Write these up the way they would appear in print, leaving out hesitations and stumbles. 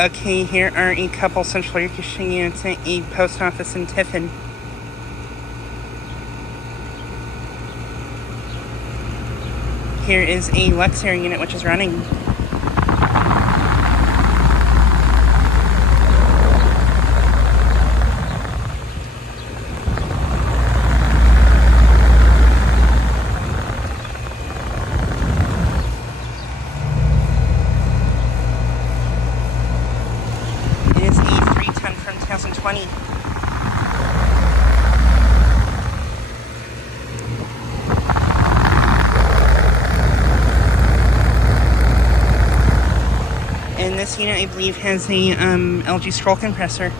Okay, here are a couple central air conditioning units at a post office in Tiffin. Here is a Luxaire unit which is running. It is a 3-ton from 2020. And this unit, I believe, has a LG scroll compressor.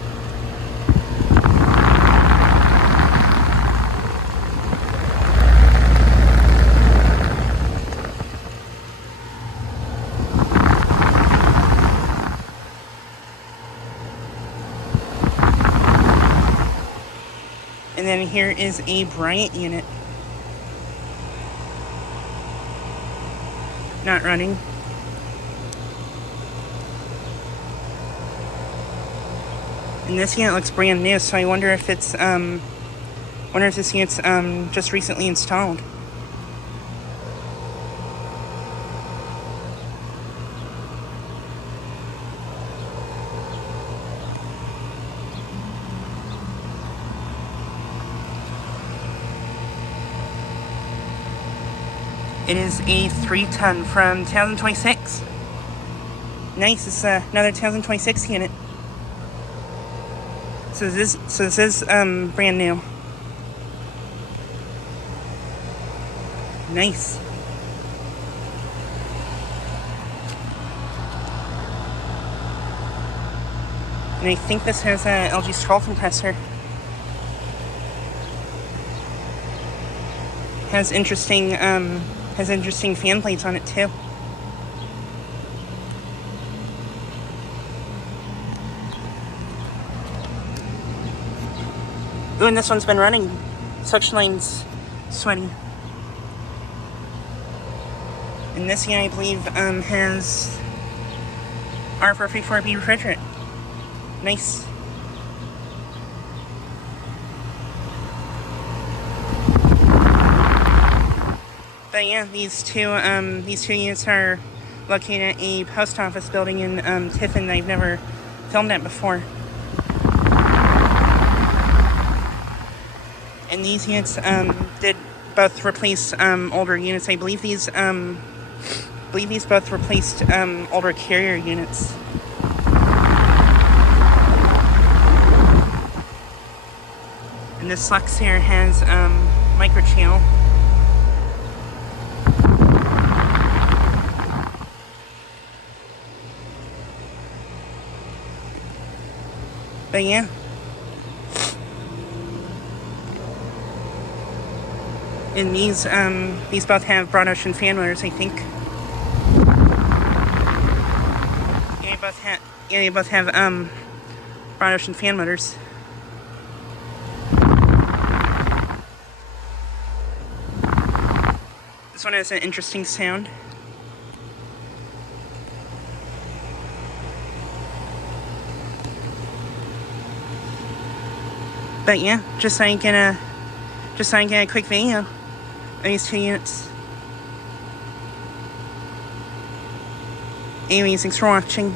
And then here is a Bryant unit. Not running. And this unit looks brand new, so I wonder if it's this unit's just recently installed. It is a 3-ton from 2026. Nice, it's another 2026 unit. So this is brand new. Nice. And I think this has a LG scroll compressor. Has interesting fan blades on it too. Ooh, and this one's been running. Suction line's sweaty. And this unit, I believe, has R434B refrigerant. Nice. But yeah, these two units are located at a post office building in Tiffin. I've never filmed at before. And these units did both replace older units. I believe these both replaced older carrier units. And this Luxaire has microchannel. But yeah. And these both have broad ocean fan motors, I think. Yeah, they both have broad ocean fan motors. This one has an interesting sound. But yeah, just so I can get a quick video of these two units. Anyways, thanks for watching.